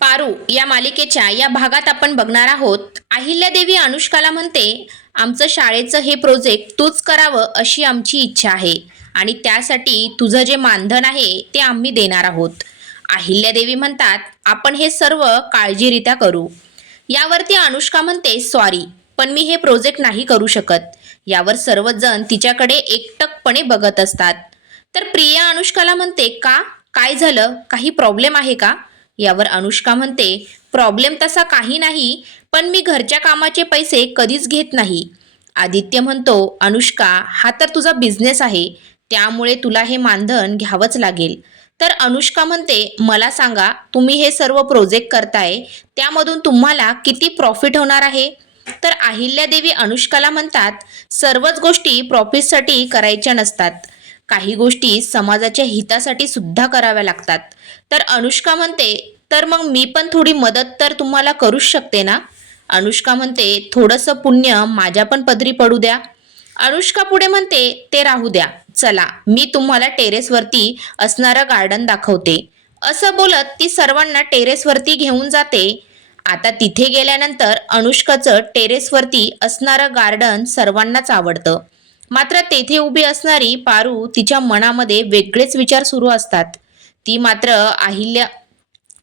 पारू या मालिकेच्या या भागात आपण बघणार आहोत. अहिल्यादेवी अनुष्काला म्हणते, आमचं शाळेचं हे प्रोजेक्ट तूच करावं अशी आमची इच्छा आहे आणि त्यासाठी तुझं जे मानधन आहे ते आम्ही देणार आहोत. अहिल्यादेवी म्हणतात, आपण हे सर्व काळजीरित्या करू. यावरती अनुष्का म्हणते, सॉरी पण मी हे प्रोजेक्ट नाही करू शकत. यावर सर्वजण तिच्याकडे एकटकपणे बघत असतात. तर प्रिया अनुष्काला म्हणते, का, काय झालं, काही प्रॉब्लेम आहे का? यावर अनुष्का म्हणते, प्रॉब्लेम तसा काही नाही, पण मी घरच्या कामाचे पैसे कधीच घेत नाही. आदित्य म्हणतो, अनुष्का हा तर तुझा बिझनेस आहे, त्यामुळे तुला हे मानधन घ्यावंच लागेल. तर अनुष्का म्हणते, मला सांगा, तुम्ही हे सर्व प्रोजेक्ट करताय त्यामधून तुम्हाला किती प्रॉफिट होणार आहे? तर अहिल्यादेवी अनुष्काला म्हणतात, सर्वच गोष्टी प्रॉफिटसाठी करायच्या नसतात, काही गोष्टी समाजाच्या हितासाठी सुद्धा कराव्या लागतात. तर अनुष्का म्हणते, तर मग मी पण थोडी मदत तर तुम्हाला करूच शकते ना? अनुष्का म्हणते, थोडंसं पुण्य माझ्या पण पदरी पडू द्या. अनुष्का पुढे म्हणते, ते राहू द्या, चला मी तुम्हाला टेरेसवरती असणारं गार्डन दाखवते. असं बोलत ती सर्वांना टेरेसवरती घेऊन जाते. आता तिथे गेल्यानंतर अनुष्काचं टेरेसवरती असणारं गार्डन सर्वांनाच आवडतं. मात्र तेथे उभी असणारी पारू, तिच्या मनामध्ये वेगळेच विचार सुरू असतात. ती मात्र अहिल्या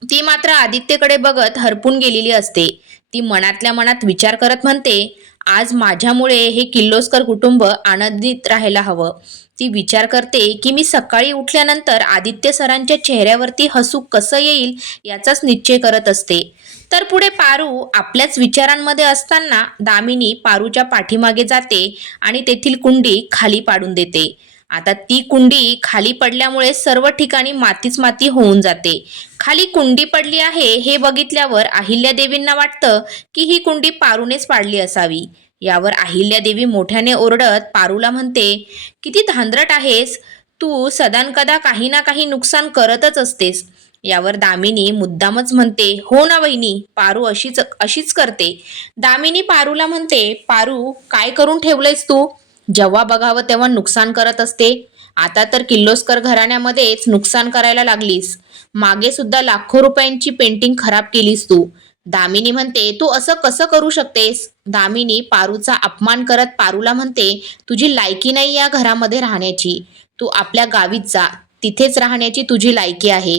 ती मात्र आदित्यकडे बघत हरपून गेलेली असते. ती मनातल्या मनात विचार करत म्हणते, आज माझ्यामुळे हे किर्लोस्कर कुटुंब आनंदित राहायला हवं. ती विचार करते की मी सकाळी उठल्यानंतर आदित्य सरांच्या चेहऱ्यावरती हसू कसं येईल याचाच निश्चय करत असते. तर पुढे पारू आपल्याच विचारांमध्ये असताना दामिनी पारूच्या पाठीमागे जाते आणि तेथील कुंडी खाली पाडून देते. आता ती कुंडी खाली पडल्यामुळे सर्व ठिकाणी मातीच माती होऊन जाते. खाली कुंडी पडली आहे हे बघितल्यावर अहिल्यादेवींना वाटतं की ही कुंडी पारूनेच पाडली असावी. यावर अहिल्यादेवी मोठ्याने ओरडत पारूला म्हणते, किती धांदरट आहेस तू, सदानकदा काही ना काही नुकसान करतच असतेस. यावर दामिनी मुद्दामच म्हणते, हो ना वहिनी, पारू अशीच अशीच करते. दामिनी पारूला म्हणते, पारू काय करून ठेवलंयस तू, जेव्हा बघावं तेव्हा नुकसान करत असते. आता तर किर्लोस्कर घराण्यामध्येच नुकसान करायला लागलीस. मागे सुद्धा लाखो रुपयांची पेंटिंग खराब केलीस तू. दामिनी म्हणते, तू असं कसं करू शकतेस? दामिनी पारूचा अपमान करत पारूला म्हणते, तुझी लायकी नाही या घरामध्ये राहण्याची. तू आपल्या गावीत जा, तिथेच राहण्याची तुझी लायकी आहे.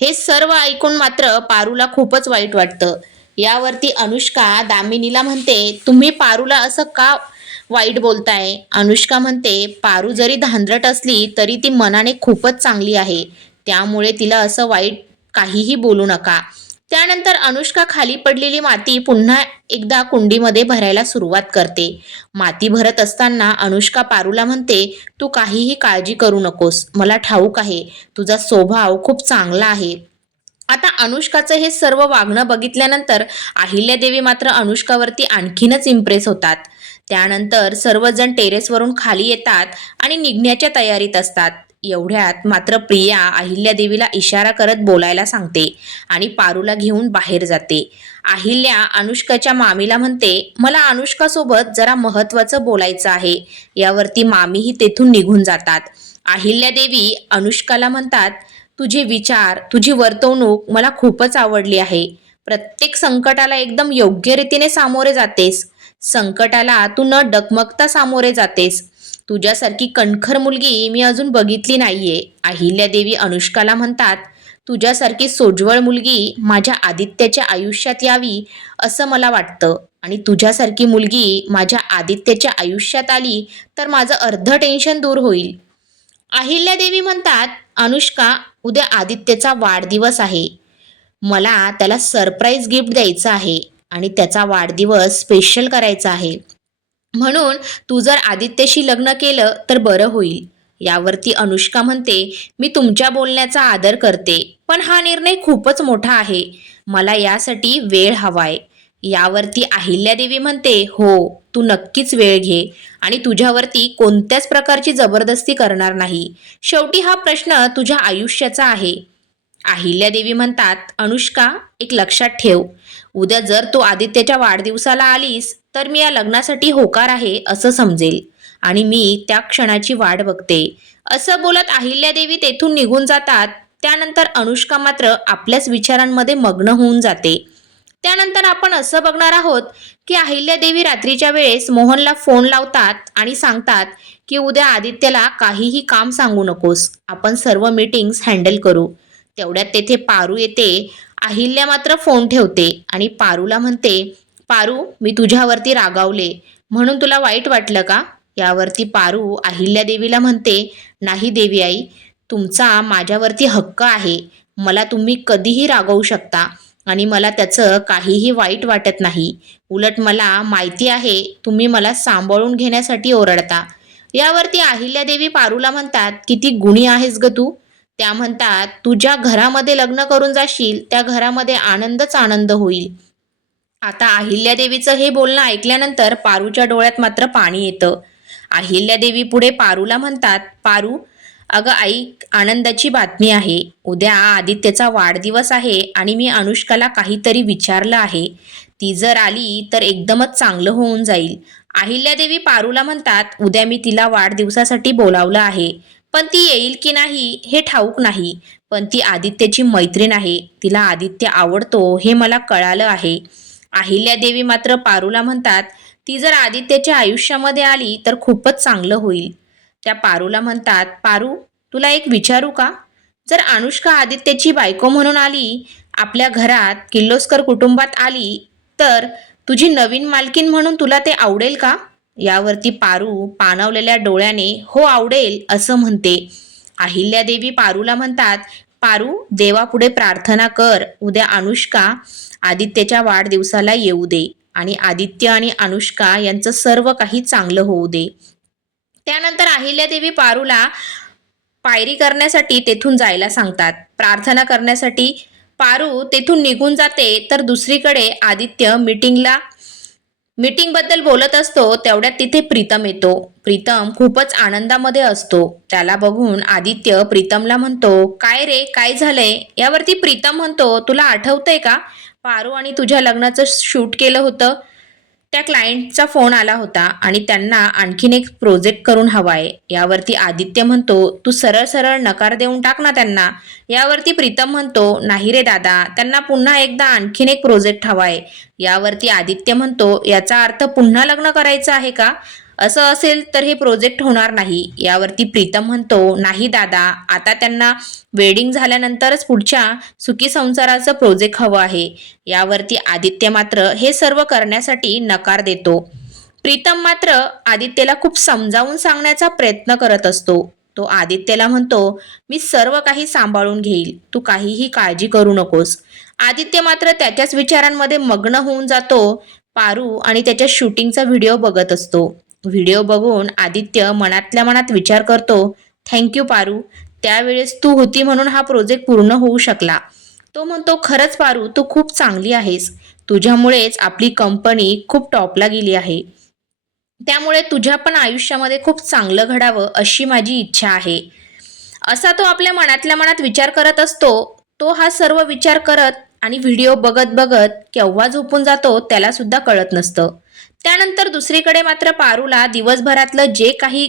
हे सर्व ऐकून मात्र पारूला खूपच वाईट वाटतं. यावरती अनुष्का दामिनीला म्हणते, तुम्ही पारूला असं का वाईट बोलताय? अनुष्का म्हणते, पारू जरी धांदरट असली तरी ती मनाने खूपच चांगली आहे, त्यामुळे तिला असं वाईट काहीही बोलू नका. त्यानंतर अनुष्का खाली पडलेली माती पुन्हा एकदा कुंडीमध्ये भरायला सुरुवात करते. माती भरत असताना अनुष्का पारूला म्हणते, तू काहीही काळजी करू नकोस, मला ठाऊक आहे तुझा स्वभाव खूप चांगला आहे. आता अनुष्काचं हे सर्व वागणं बघितल्यानंतर अहिल्यादेवी मात्र अनुष्कावरती आणखीनच इम्प्रेस होतात. त्यानंतर सर्वजण टेरेसवरून खाली येतात आणि निघण्याच्या तयारीत असतात. एवढ्यात मात्र प्रिया अहिल्यादेवीला इशारा करत बोलायला सांगते आणि पारूला घेऊन बाहेर जाते. अहिल्या अनुष्काच्या मामीला म्हणते, मला अनुष्कासोबत जरा महत्त्वाचं बोलायचं आहे. यावरती मामीही तेथून निघून जातात. अहिल्यादेवी अनुष्काला म्हणतात, तुझे विचार, तुझी वर्तवणूक मला खूपच आवडली आहे. प्रत्येक संकटाला एकदम योग्य रीतीने सामोरे जातेस. संकटाला तू न डगमगता सामोरे जातेस. तुझ्यासारखी कणखर मुलगी मी अजून बघितली नाहीये. अहिल्यादेवी अनुष्काला म्हणतात, तुझ्यासारखी सोज्वळ मुलगी माझ्या आदित्याच्या आयुष्यात यावी असं मला वाटतं आणि तुझ्यासारखी मुलगी माझ्या आदित्याच्या आयुष्यात आली तर माझं अर्ध टेन्शन दूर होईल. अहिल्यादेवी म्हणतात, अनुष्का उद्या आदित्यचा वाढदिवस आहे. मला त्याला सरप्राईज गिफ्ट द्यायचं आहे आणि त्याचा वाढदिवस स्पेशल करायचा आहे. म्हणून तू जर आदित्यशी लग्न केलं तर बरं होईल. यावरती अनुष्का म्हणते, मी तुमच्या बोलण्याचा आदर करते, पण हा निर्णय खूपच मोठा आहे. मला यासाठी वेळ हवाय. यावरती अहिल्यादेवी म्हणते, हो तू नक्कीच वेळ घे आणि तुझ्यावरती कोणत्याच प्रकारची जबरदस्ती करणार नाही. शेवटी हा प्रश्न तुझ्या आयुष्याचा आहे. अहिल्यादेवी म्हणतात, अनुष्का एक लक्षात ठेव, उद्या जर तू आदित्यच्या वाढदिवसाला आलीस तर मी या लग्नासाठी होकार आहे असं समजेल आणि मी त्या क्षणाची वाट बघते. असं बोलत अहिल्यादेवी तेथून निघून जातात. त्यानंतर अनुष्का मात्र आपल्याच विचारांमध्ये मग्न होऊन जाते. त्यानंतर आपण असं बघणार आहोत की अहिल्यादेवी रात्रीच्या वेळेस मोहनला फोन लावतात आणि सांगतात की उद्या आदित्यला काहीही काम सांगू नकोस, आपण सर्व मीटिंग्स हँडल करू. तेवढ्यात तेथे पारू येते. अहिल्या मात्र फोन ठेवते आणि पारूला म्हणते, पारू, मी तुझ्यावरती रागावले म्हणून तुला वाईट वाटलं का? यावरती पारू अहिल्यादेवीला म्हणते, नाही देवी आई, तुमचा माझ्यावरती हक्क आहे. मला तुम्ही कधीही रागवू शकता आणि मला त्याचं काहीही वाईट वाटत नाही. उलट मला माहिती आहे तुम्ही मला सांभाळून घेण्यासाठी ओरडता. यावरती अहिल्यादेवी पारूला म्हणतात, किती गुणी आहेस ग तू. त्या म्हणतात, तू ज्या घरामध्ये लग्न करून जाशील त्या घरामध्ये आनंदच आनंद होईल. आता अहिल्यादेवीचं हे बोलणं ऐकल्यानंतर पारूच्या डोळ्यात मात्र पाणी येतं. अहिल्यादेवी पुढे पारूला म्हणतात, पारू, अगं ऐक, आनंदाची बातमी आहे. उद्या आदित्यचा वाढदिवस आहे आणि मी अनुष्काला काहीतरी विचारलं आहे. ती जर आली तर एकदमच चांगलं होऊन जाईल. अहिल्यादेवी पारूला म्हणतात, उद्या मी तिला वाढदिवसासाठी बोलावलं आहे, पण ती येईल की नाही हे ठाऊक नाही. पण ती आदित्यची मैत्रीण आहे, तिला आदित्य आवडतो हे मला कळालं आहे. अहिल्यादेवी मात्र पारूला म्हणतात, ती जर आदित्यच्या आयुष्यामध्ये आली तर खूपच चांगलं होईल. त्या पारूला म्हणतात, पारू, तुला एक विचारू का? जर अनुष्का आदित्यची बायको म्हणून आली, आपल्या घरात किर्लोस्कर कुटुंबात आली, तर तुझी नवीन मालकीण म्हणून तुला ते आवडेल का? यावरती पारू पाणावलेल्या डोळ्याने हो आवडेल असं म्हणते. अहिल्यादेवी पारूला म्हणतात, पारू, देवापुढे प्रार्थना कर, उद्या अनुष्का आदित्यच्या वाढदिवसाला येऊ दे आणि आदित्य आणि अनुष्का यांचं सर्व काही चांगलं होऊ दे. त्यानंतर अहिल्यादेवी पारूला पायरी करण्यासाठी तेथून जायला सांगतात. प्रार्थना करण्यासाठी पारू तेथून निघून जाते. तर दुसरीकडे आदित्य मीटिंगबद्दल बोलत असतो. तेवढ्यात तिथे प्रीतम येतो. प्रीतम खूपच आनंदामध्ये असतो. त्याला बघून आदित्य प्रीतमला म्हणतो, काय रे, काय झालंय? यावरती प्रीतम म्हणतो, तुला आठवतंय का, पारू आणि तुझ्या लग्नाचं शूट केलं होतं, त्या क्लायंटचा फोन आला होता आणि त्यांना आणखीन एक प्रोजेक्ट करून हवाय. यावरती आदित्य म्हणतो, तू सरळ सरळ नकार देऊन टाक ना त्यांना. यावरती प्रीतम म्हणतो, नाही रे दादा, त्यांना पुन्हा एकदा आणखीन एक प्रोजेक्ट हवाय. यावरती आदित्य म्हणतो, याचा अर्थ पुन्हा लग्न करायचं आहे का? असं असेल तर हे प्रोजेक्ट होणार नाही. यावरती प्रीतम म्हणतो, नाही दादा, आता त्यांना वेडिंग झाल्यानंतरच पुढच्या सुखी संसाराचं प्रोजेक्ट हवं आहे. यावरती आदित्य मात्र हे सर्व करण्यासाठी नकार देतो. प्रीतम मात्र आदित्यला खूप समजावून सांगण्याचा प्रयत्न करत असतो. तो आदित्यला म्हणतो, मी सर्व काही सांभाळून घेईल, तू काहीही काळजी करू नकोस. आदित्य मात्र त्याच्याच विचारांमध्ये मग्न होऊन जातो. पारू आणि त्याच्या शूटिंगचा व्हिडिओ बघत असतो. व्हिडिओ बघून आदित्य मनातल्या मनात विचार करतो, थँक्यू पारू, त्यावेळेस तू होती म्हणून हा प्रोजेक्ट पूर्ण होऊ शकला. तो म्हणतो, खरंच पारू, तू खूप चांगली आहेस, तुझ्यामुळेच आपली कंपनी खूप टॉपला गेली आहे. त्यामुळे तुझ्या पण आयुष्यामध्ये खूप चांगलं घडावं अशी माझी इच्छा आहे. असा तो आपल्या मनातल्या मनात विचार करत असतो. तो हा सर्व विचार करत आणि व्हिडिओ बघत बघत केव्हा झोपून जातो त्याला सुद्धा कळत नसतं. त्यानंतर दुसरीकडे मात्र पारूला दिवसभरातलं जे काही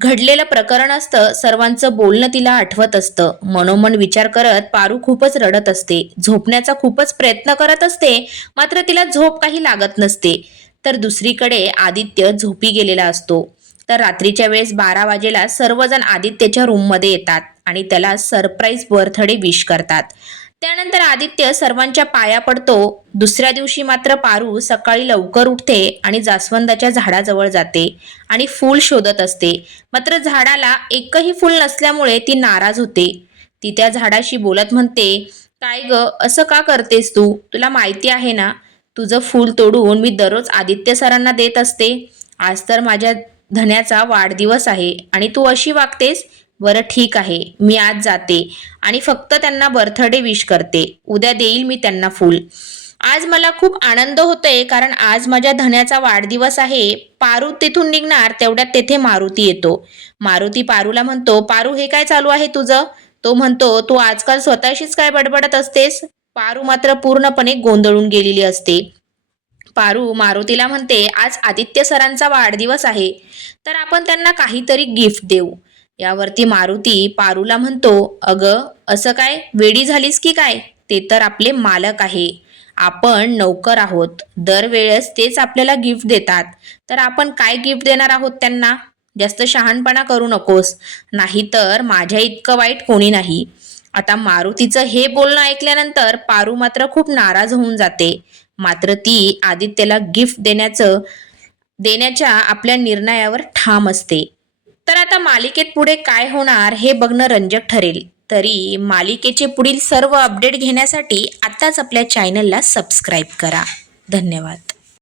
घडलेलं प्रकरण असतं, सर्वांचं बोलणं तिला आठवत असतं. मनोमन विचार करत पारू खूपच रडत असते. झोपण्याचा खूपच प्रयत्न करत असते, मात्र तिला झोप काही लागत नसते. तर दुसरीकडे आदित्य झोपी गेलेला असतो. तर रात्रीच्या वेळेस 12 वाजेला सर्वजण आदित्यच्या रूममध्ये येतात आणि त्याला सरप्राईज बर्थडे विश करतात. त्यानंतर आदित्य सर्वांच्या पाया पडतो. दुसऱ्या दिवशी मात्र पारू सकाळी लवकर उठते आणि जास्वंदाच्या झाडाजवळ जाते आणि फूल शोधत असते. मात्र झाडाला एकही फूल नसल्यामुळे ती नाराज होते. ती त्या झाडाशी बोलत म्हणते, काय ग, असं का करतेस तू? तुला माहिती आहे ना, तुझं फूल तोडून मी दररोज आदित्य सरांना देत असते. आज तर माझ्या धन्याचा वाढदिवस आहे आणि तू अशी वागतेस. बरं ठीक आहे, मी आज जाते आणि फक्त त्यांना बर्थडे विश करते. उद्या देईल मी त्यांना फूल. आज मला खूप आनंद होतोय कारण आज माझ्या धन्याचा वाढदिवस आहे. पारू तिथून निघणार तेवढ्यात तेथे मारुती येतो. मारुती पारूला म्हणतो, पारू, हे काय चालू आहे तुझं? तो म्हणतो, तू आजकाल स्वतःशीच काय बडबडत असतेस? पारू मात्र पूर्णपणे गोंधळून गेलेली असते. पारू मारुतीला म्हणते, आज आदित्य सरांचा वाढदिवस आहे, तर आपण त्यांना काहीतरी गिफ्ट देऊ. यावरती मारुती पारूला म्हणतो, अगं असं काय, वेडी झालीस की काय? ते तर आपले मालक आहे, आपण नौकर आहोत. दरवेळेस तेच आपल्याला गिफ्ट देतात, तर आपण काय गिफ्ट देणार आहोत त्यांना? जास्त शहाणपणा करू नकोस, नाहीतर माझ्या इतकं वाईट कोणी नाही. आता मारुतीचं हे बोलणं ऐकल्यानंतर पारू मात्र खूप नाराज होऊन जाते. मात्र ती आदित्यला गिफ्ट देण्याच्या आपल्या निर्णयावर ठाम असते. तर आता मालिकेत पुढे काय होणार हे बघणं रंजक ठरेल. तरी मालिकेचे पुढील सर्व अपडेट घेण्यासाठी आत्ताच आपल्या चॅनलला सबस्क्राईब करा. धन्यवाद.